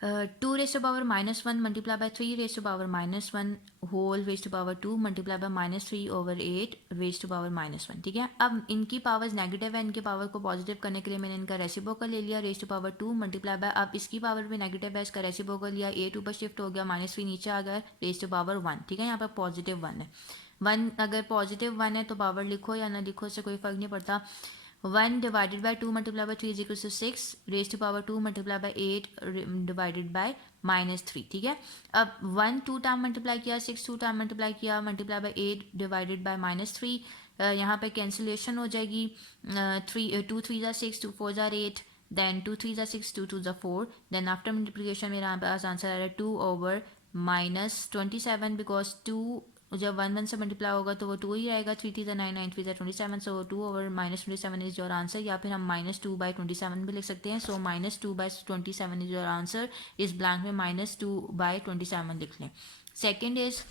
2 raised to power minus 1 multiplied by 3 raised to power minus 1 whole raised to power 2 multiplied by minus 3 over 8 raised to power minus 1. ठीक है, अब इनकी पावर्स नेगेटिव है, इनके पावर को पॉजिटिव करने के लिए मैंने इनका रेसिप्रोकल ले लिया raised to power 2 multiplied by, अब इसकी पावर भी नेगेटिव है, इसका रेसिप्रोकल लिया, 8 ऊपर शिफ्ट हो गया, माइनस 3 नीचे आ गया, raised to power 1. ठीक है, यहाँ पर पॉजिटिव 1 है. 1 अगर पॉजिटिव 1 है तो पावर लिखो या ना लिखो, इससे कोई फ़र्क नहीं पड़ता. 1 divided by 2 multiplied by 3 is equals to 6 raised to power 2 multiplied by 8 divided by minus 3. ठीक है, अब 1 2 टाइम मल्टीप्लाई किया, 6 2 टाइम मल्टीप्लाई किया, multiply bye 8 divided bye minus 3. यहाँ पे कैंसिलेशन हो जाएगी. 2 3 ज़ा 6, 2 4 ज़ा 8, देन 2 3 ज़ा 6, 2 2 ज़ा 4, देन आफ्टर मल्टीप्लिकेशन मेरे यहाँ पास आंसर आ रहा है 2 ओवर माइनस 27, बिकॉज 2 जब 1 1 से मल्टीप्लाई होगा तो वो 2 ही आएगा. 3 3 9 9 3 27, सो 2 over minus 27 is your answer, या फिर हम माइनस 2 बाई 27 भी लिख सकते हैं. So minus 2 by 27 is your answer. इस ब्लैंक में माइनस 2 बाई 27 लिख लें. सेकेंड इज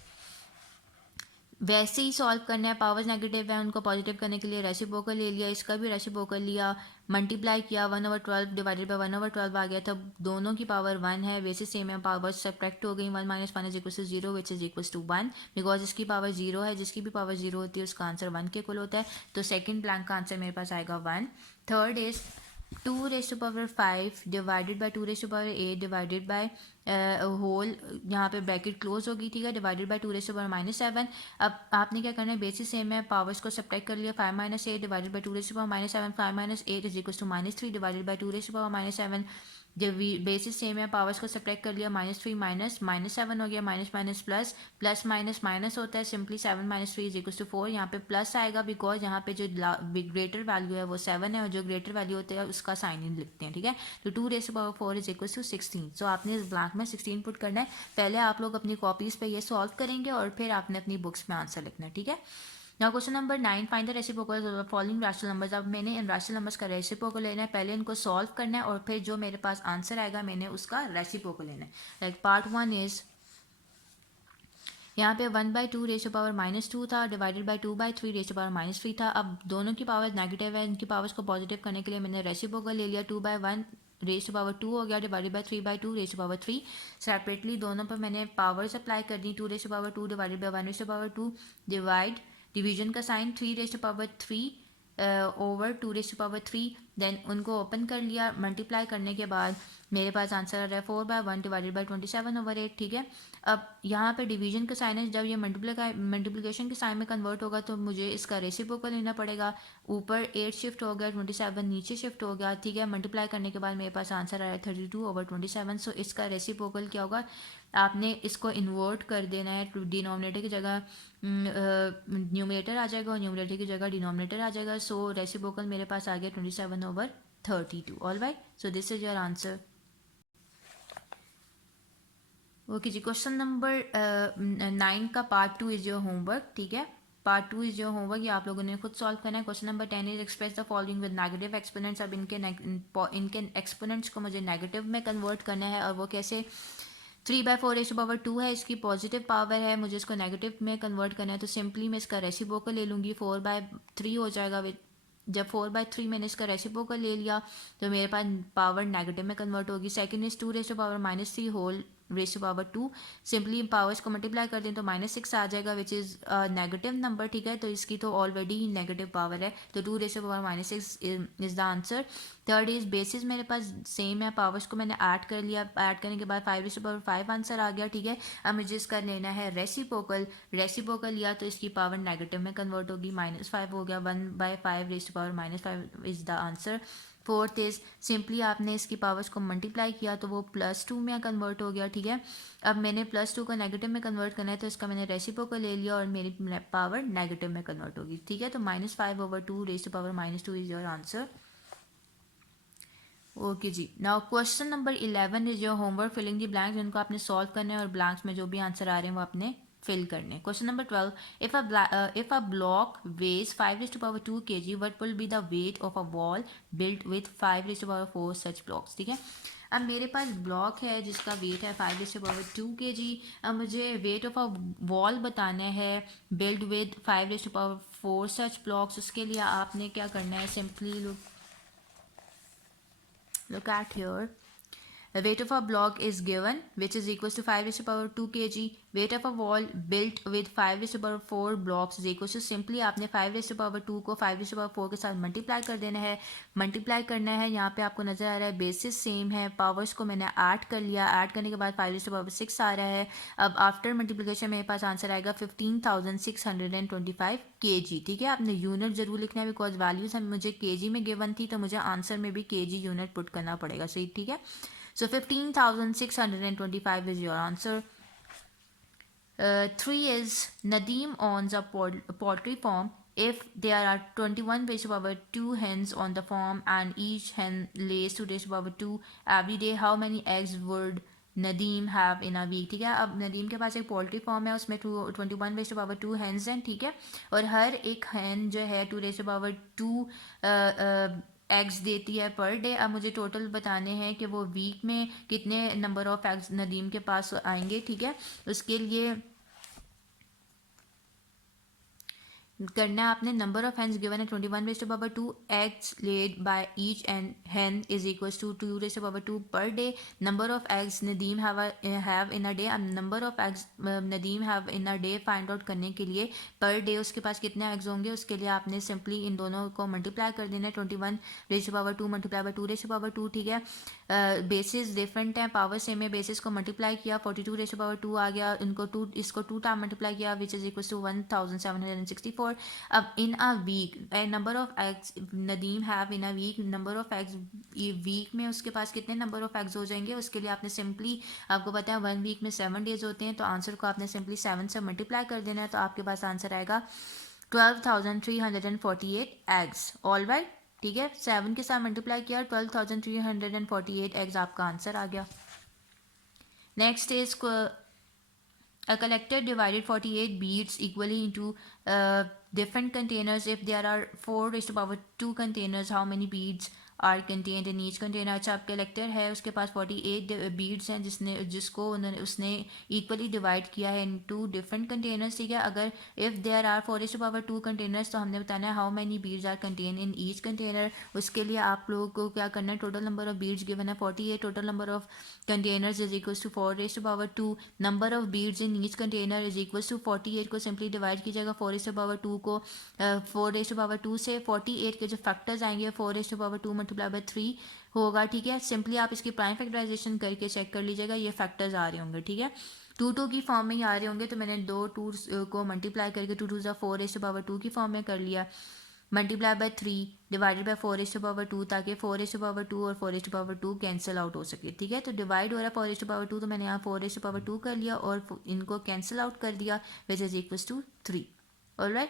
वैसे ही सॉल्व करना है, पावर्स नेगेटिव है, उनको पॉजिटिव करने के लिए रेसिप्रोकल ले लिया, इसका भी रेसिप्रोकल लिया, मल्टीप्लाई किया, 1/12 डिवाइडेड बाय 1/12 आ गया, तब दोनों की पावर 1 है, वैसे सेम है, पावर सब्ट्रैक्ट हो गई. 1 minus 1 is equal to 0 which is equal to 1, because इसकी पावर 0 है, जिसकी भी पावर 0 होती है उसका आंसर 1 के इक्वल होता है. तो सेकेंड ब्लैंक का आंसर मेरे पास आएगा 1. Third is 2 raised to power 5 divided by 2 raised to power 8 divided by whole, यहाँ पे ब्रैकेट क्लोज होगी. ठीक है, divided by 2 raised to power minus 7. अब आपने क्या करना है, बेसिस सेम है, पावर्स को सब्ट्रैक्ट कर लिया. 5 minus 8 divided by 2 raised to power minus 7, 5 minus 8 is equal to minus 3 divided by 2 raised to power minus 7. जब बेसिस सेम है, पावर्स को सब्ट्रैक्ट कर लिया, माइनस 3 माइनस माइनस 7 हो गया, minus minus plus, plus minus minus होता है, simply 7 minus 3 is equal to 4. यहाँ पे प्लस आएगा बिकॉज यहाँ पे जो ग्रेटर वैल्यू है वो 7 है, और जो ग्रेटर वैल्यू होता है उसका साइन इन लिखते हैं. ठीक है, तो 2 raised to power 4 is equal to 16. So आपने इस ब्लैंक में 16 पुट करना है. पहले आप लोग अपनी कॉपीज़ पे ये सॉल्व करेंगे और फिर आपने अपनी बुक्स में आंसर लिखना है. ठीक है, now question number 9, find the reciprocal of the following rational numbers. अब मैंने इन रैशनल नंबर्स का रेसिप्रोकल लेना है, पहले इनको सॉल्व करना है और फिर जो मेरे पास आंसर आएगा मैंने उसका रेसिप्रोकल लेना है. लाइक पार्ट 1 इज, यहाँ पे 1/2 raised to power माइनस 2 था, divided by 2/3 raised to power माइनस 3 था. अब दोनों की पावर नेगेटिव है, इनकी पावर्स को पॉजिटिव करने के लिए मैंने रेसिप्रोकल ले लिया. 2/1 raised to power 2 हो गया, divided by 3/2 raised to power 3. Separately दोनों पर मैंने पावर्स अप्लाई कर दी. 2 raised to power 2 divided by 1 raised to power 2, division का sign 3 raised to power 3 over 2 raised to power 3. Then उनको ओपन कर लिया, मल्टीप्लाई करने के बाद मेरे पास आंसर आ रहा है 4/1 डिवाइडेड बाय 27 ओवर 8. ठीक है, अब यहाँ पे डिवीजन का साइन है, जब ये मल्टीप्लिकेशन के साइन में कन्वर्ट होगा तो मुझे इसका रेसिप्रोकल लेना पड़ेगा. ऊपर 8 शिफ्ट हो गया, 27 नीचे शिफ्ट हो गया. ठीक है, मल्टीप्लाई करने के बाद मेरे पास आंसर आ रहा है 32 ओवर 27. सो इसका रेसिप्रोकल क्या होगा, आपने इसको इन्वर्ट कर देना है. डिनोमिनेटर की जगह न्यूमरेटर आ जाएगा और न्यूमरेटर की जगह डिनोमिनेटर आ जाएगा. सो रेसिप्रोकल मेरे पास आ गया 27 over 32. All right, so this is your answer. Okay जी, क्वेश्चन नंबर 9 का पार्ट 2 इज योर होमवर्क. ठीक है, पार्ट 2 इज योर होमवर्क, ये आप लोगों ने खुद सॉल्व करना है. Question number 10 is express the following with negative exponents. अब इनके एक्सपोनेंट्स को मुझे नेगेटिव में कन्वर्ट करना है, और वो कैसे. 3/4 raised to power 2 है, इसकी पॉजिटिव पावर है, मुझे इसको नेगेटिव में कन्वर्ट करना है. तो सिंपली मैं इसका रेसिप्रोकल ले लूँगी, 4/3 हो जाएगा. जब 4/3 मैंने इसका रेसिप्रोकल ले लिया तो मेरे पास पावर नेगेटिव में कन्वर्ट होगी. Second is 2 raised to power माइनस 3 whole raised to power 2. Simply powers को मल्टीप्लाई कर दें तो -6 आ जाएगा, विच इज़ नेगेटिव नंबर. ठीक है, तो इसकी तो ऑलरेडी ही नेगेटिव पावर है, तो 2 raised to power -6 is the answer. Third is basis मेरे पास सेम है, पावर्स को मैंने ऐड कर लिया, ऐड करने के बाद 5 raised to power 5 आंसर आ गया. ठीक है, अब मुझे इसका लेना है रेसिप्रोकल. रेसिप्रोकल लिया तो इसकी पावर नेगेटिव में कन्वर्ट होगी, -5 हो गया. 1/5 raised to power -5 is the answer. Fourth is simply आपने इसकी पावर्स को मल्टीप्लाई किया तो वो +2 में कन्वर्ट हो गया. ठीक है, अब मैंने +2 को नेगेटिव में कन्वर्ट करना है, तो इसका मैंने रेसिप्रोकल ले लिया और मेरी पावर नेगेटिव में कन्वर्ट होगी. ठीक है, तो -5 over 2 raised to power -2 is your answer. Okay जी, now question number 11 is your homework, filling the blanks. इनको आपने सॉल्व करना है और ब्लैंक्स में जो भी आंसर आ रहे हैं वो आपने फिल करने. Question number 12, if a block weighs 5 raised to power 2 kg, what will be the weight of a wall built with 5 raised to power 4 such blocks. ठीक है, अब मेरे पास ब्लॉक है जिसका वेट है 5 raised to power 2 kg. अब मुझे weight of a wall बताना है build with 5 raised to power 4 such blocks. उसके लिए आपने क्या करना है, simply look at here. weight of a block is given which is equals to 5 raised to power 2 kg. weight of a wall built with 5 raised to power 4 blocks is equals to simply आपने 5 raised to power 2 को 5 raised to power 4 के साथ multiply कर देना है. Multiply करना है, यहाँ पे आपको नजर आ रहा है बेसिस सेम है, पावर्स को मैंने ऐड कर लिया, ऐड करने के बाद 5 raised to power 6 आ रहा है. अब आफ्टर मल्टीप्लिकेशन मेरे पास आंसर आएगा 15,625 kg. ठीक है, आपने यूनिट जरूर लिखना है बिकॉज वैल्यूज हम मुझे kg में गिवन थी तो मुझे आंसर में भी kg यूनिट पुट करना पड़ेगा. सही, ठीक है. So 15,625 is your answer. 3 is Nadeem owns a poultry farm. If there are 21 raised to power 2 hens on the farm and each hen lays 2 raised to power 2 every day, how many eggs would Nadeem have in a week. ठीक है, अब नदीम के पास एक poultry farm है, उसमें 21 raise to power 2 hence हैं. ठीक है, और हर एक हैन जो है 2 रेज़ टू पावर 2 एग्स देती है पर डे. अब मुझे टोटल बताने हैं कि वो वीक में कितने नंबर ऑफ एग्स नदीम के पास आएंगे. ठीक है, उसके लिए करना है आपने नंबर ऑफ हैंस गिवन है 21 raise to power 2 eggs laid by each and hen is equals to 2 raise to power 2 per day. Number of eggs Nadeem have in a day. अब number of eggs Nadeem have in a day find out करने के लिए per day उसके पास कितने eggs होंगे उसके लिए आपने सिंपली इन दोनों को मल्टीप्लाई कर देना है. 21 raise to power 2 multiply by 2 raise to power 2. ठीक है, बेसिस डिफरेंट हैं, पावर सेम है. बेसिस को मल्टीप्लाई किया 42 रेज़ टू पावर 2 आ गया, इसको 2 टाइम मल्टीप्लाई किया विच इज इक्वल टू 1764. अब in a week number of eggs Nadeem have in a week, number of eggs week में उसके पास कितने नंबर ऑफ एग्स हो जाएंगे उसके लिए आपने सिंपली, आपको पता है 1 वीक में 7 डेज होते हैं तो आंसर को आपने सिंपली 7 से मल्टीप्लाई कर देना है तो आपके पास आंसर आएगा 12,348 एग्स. ऑल राइट, ठीक है, 7 के साथ मल्टीप्लाई किया 12,348 एग्स आपका आंसर आ गया. Next is a collector divided 48 beads equally into different containers. If there are 4 raised to power 2 containers, how many beads are contained in each container? अच्छा, अब कलेक्टर है उसके पास 48 बीड्स हैं जिसको उसने इक्वली डिवाइड किया है इनटू डिफरेंट कंटेनर्स. ठीक है, अगर if there are 4 raised to power 2 containers तो हमने बताना है how many beads are contain in each container. उसके लिए आप लोगों को क्या करना है, total number of beads given है 48, total number of containers is equals to 4 raised to power 2, number of beads in each container is equals to 48 को सिंपली डिवाइड कीजिएगा 4 raised to power 2 को 4 raised to power 2 से. 48 के जो factors आएंगे 4 raised to power 2 multiply by 3 होगा. ठीक है, सिंपली आप इसकी प्राइम फैक्टराइजेशन करके चेक कर लीजिएगा, ये फैक्टर्स आ रहे होंगे. ठीक है, 2 की फॉर्म में ही आ रहे होंगे तो मैंने 2 2s को मल्टीप्लाई करके 2 2 4 raised to power 2 की फॉर्म में कर लिया, multiply by 3 divided bye 4 raised to power 2 ताकि 4 raised to power 2 और 4 raised to power 2 cancel out हो सके. ठीक है, तो डिवाइड हो रहा है 4 raised to power 2 तो मैंने यहाँ 4 raised to power 2 कर लिया और इनको कैंसिल आउट कर दिया which is equals to 3. All right,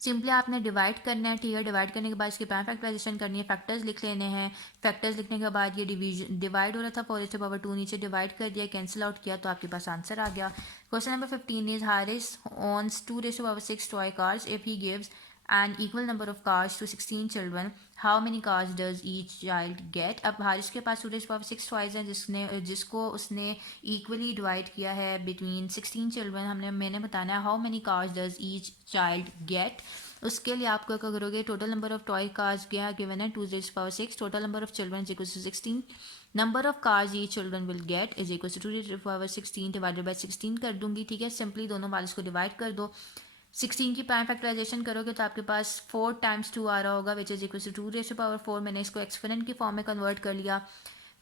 simply आपने डिवाइड करना है. ठीक है, डिवाइड करने के बाद इसकी प्राइम फैक्टराइजेशन करनी है, फैक्टर्स लिख लेने हैं. फैक्टर्स लिखने के बाद ये डिवीजन डिवाइड हो रहा था 4 raised to power 2, नीचे डिवाइड कर दिया, कैंसिल आउट किया तो आपके पास आंसर आ गया. Question number 15 is Haris owns 2 raised to power 6 toy cars. If he gives an equal number of cars to 16 children, how many cars does each child get? अब हारिस के पास 2 raised to power 6 टॉयज हैं जिसको उसने equally divide किया है between 16 children. मैंने बताना है how many cars does each child get. उसके लिए आपको क्या करोगे, total number of toy cars क्या गिवन है 2 raised to power 6, total number of children is equal to 16, number of cars each children will get is equal to 2 raised to power 16 divided by 16 कर दूंगी. ठीक है, simply दोनों वाले को divide कर दो. 16 की प्राइम फैक्टराइजेशन करोगे तो आपके पास 4 times 2 आ रहा होगा which is equal to 2 raised to power 4. मैंने इसको एक्सपोनेंट की फॉर्म में कन्वर्ट कर लिया.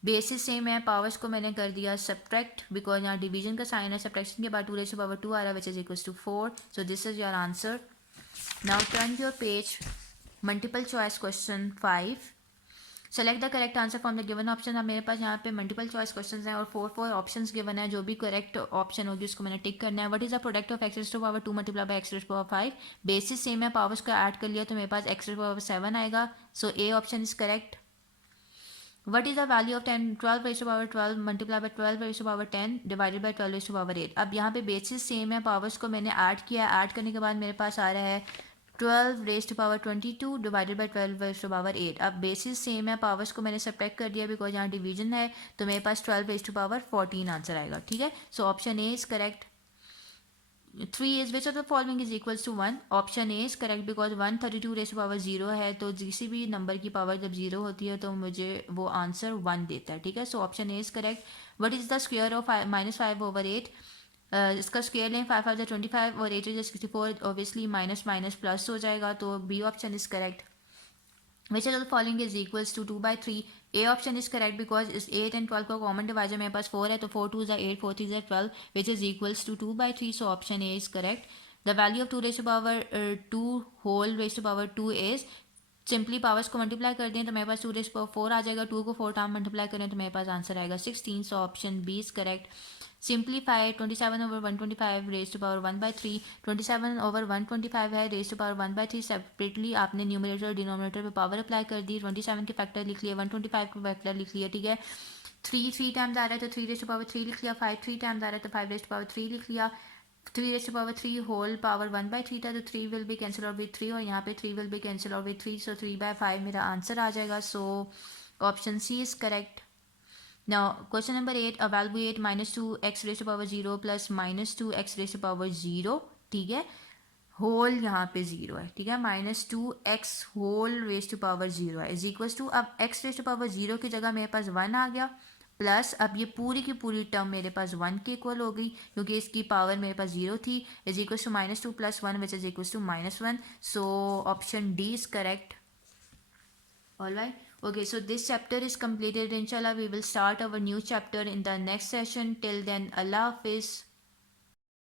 बेसिस सेम है, पावर्स को मैंने कर दिया सब्ट्रैक्ट बिकॉज यहाँ डिवीजन का साइन है. सब्ट्रैक्शन के बाद 2 raised to power 2 आ रहा है which is equal to 4. So this is your answer. Now turn your page, multiple choice question 5. Select the correct answer from the given option. अब मेरे पास यहाँ पे मल्टीपल चॉइस क्वेश्चंस हैं और 4 ऑप्शंस गिवन है. जो भी करेक्ट ऑप्शन होगी उसको मैंने टिक करना है. What is the product of x raised to power 2 multiply by x raised to power 5. Basis same है, पावर्स का ऐड कर लिया तो मेरे पास x raised to power 7 आएगा. So A option is correct. What is the value of 12 raised to power 12 multiplied by 12 raised to power 10 divided by 12 raised to power 8. अब यहाँ पे बेसिस सेम है, पावर्स को मैंने ऐड किया. Add करने के बाद मेरे पास आ रहा है 12 raised to power 22 divided by 12 raised to power 8. अब बेसिस सेम है, पावर्स को मैंने सब्ट्रैक्ट कर दिया बिकॉज यहाँ डिवीजन है तो मेरे पास 12 raised to power 14 आंसर आएगा. ठीक है, so option A is correct. 3 is which of the following is equals to 1? Option A is correct because 132 raise power 0 है, तो किसी भी नंबर की पावर जब 0 होती है तो मुझे वो आंसर 1 देता है, ठीक है. So option A is correct. What is the square of -5/8? इसका स्क्वायर लें, 5 5 25 और 8 64, ऑब्वियसली माइनस माइनस प्लस हो जाएगा, तो B option is correct. Which of the following is equals to 2/3? A option is correct because इस 8 and 12 का common divisor मेरे पास 4 है, तो 4 2 8, 4 3 12, which is equals to 2/3. So option A is correct. The value of 2 raised to power 2 whole raised to power 2 is, simply powers को multiply कर दें तो मेरे पास 2 रेस पावर 4 आ जाएगा, 2 को 4 टाइम मल्टीप्लाई करें तो मेरे पास आंसर आएगा 16. So option B is correct. Simplify 27/125 raise to power 1/3. 27/125 है, रेज टू पावर 1/3. सेपरेटली आपने न्यूमरेटर डिनोमिनेटर पे पावर अप्लाई कर दी. 27 के फैक्टर लिख लिया, 125 के फैक्टर लिख लिया, ठीक है. 3 3 टाइम्स आ रहा है तो 3 रेज टू पावर 3 लिख लिया. 5 3 टाइम्स आ रहा है तो 5 रेज टू पावर 3 लिख लिया. 3 raise to power 3 whole power 1/3 था, तो 3 will be cancel out with 3, और यहाँ पे 3 will be cancel out with 3. So 3/5 मेरा आंसर आ जाएगा. So option C is correct. Now, question number 8, evaluate -2x raised to power 0 plus -2x raised to power 0, ठीक है. होल यहाँ पे 0 है, ठीक है. -2x whole raise to power 0 है इज इक्वल्स टू, अब x रेज टू पावर 0 की जगह मेरे पास 1 आ गया, प्लस अब ये पूरी की पूरी टर्म मेरे पास 1 के इक्वल हो गई क्योंकि इसकी पावर मेरे पास 0 थी. Is equals to -2 + 1 which is equals to -1. So option D is correct. All right. Okay, so this chapter is completed. Inshallah, we will start our new chapter in the next session. Till then, Allah Hafiz.